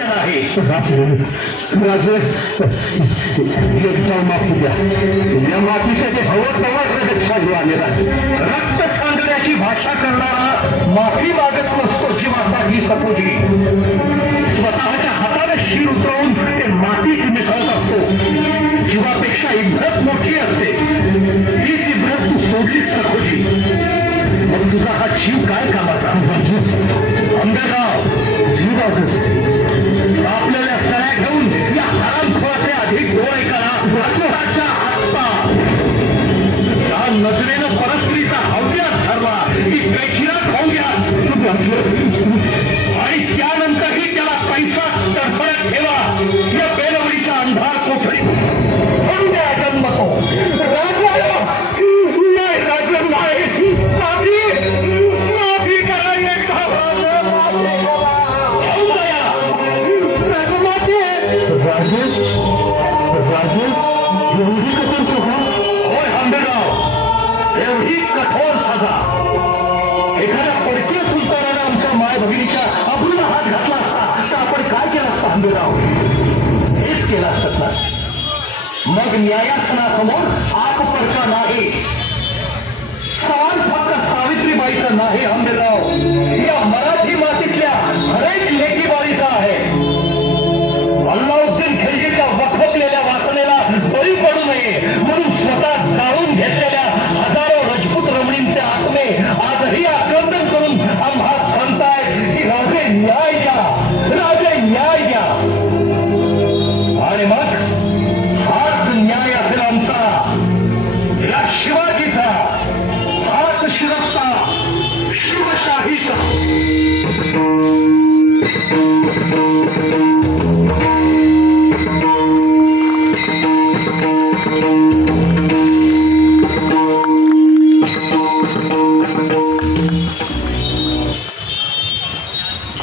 आहे. राजे एकदा माफी द्या. या माफीसाठी हवं तेव्हा रगत आलेला रक्त सांडण्याची भाषा करणारा माफी मागत नसतो जीवासाठी सपोजी स्वतःच्या हाताने शिर उतरवून ते मातीत मिसळत असतो. जीवापेक्षा इब्रत मोठी असते. तीच इब्रत तू सोडलीच सखोजी मग तुझा हा जीव काय कामाचा? अंबेराव हरामखोराचे अधिक डोळे करा राजेश एवढी कठोर सजा होय आंबेराव एवढी कठोर सजा एखाद्या परकीय सुलतानानं आमच्या माय भगिनीच्या अब्रूला हात घातला असता तर आपण काय केलं असतं आंबेराव हेच केलं असतं ना. मग न्यायासनासमोर आक पडका नाही 大家看到我们，我们是圣泰，是正义的国家，正义的国家。我们的国家是民主的，是社会主义的，是共产主义的。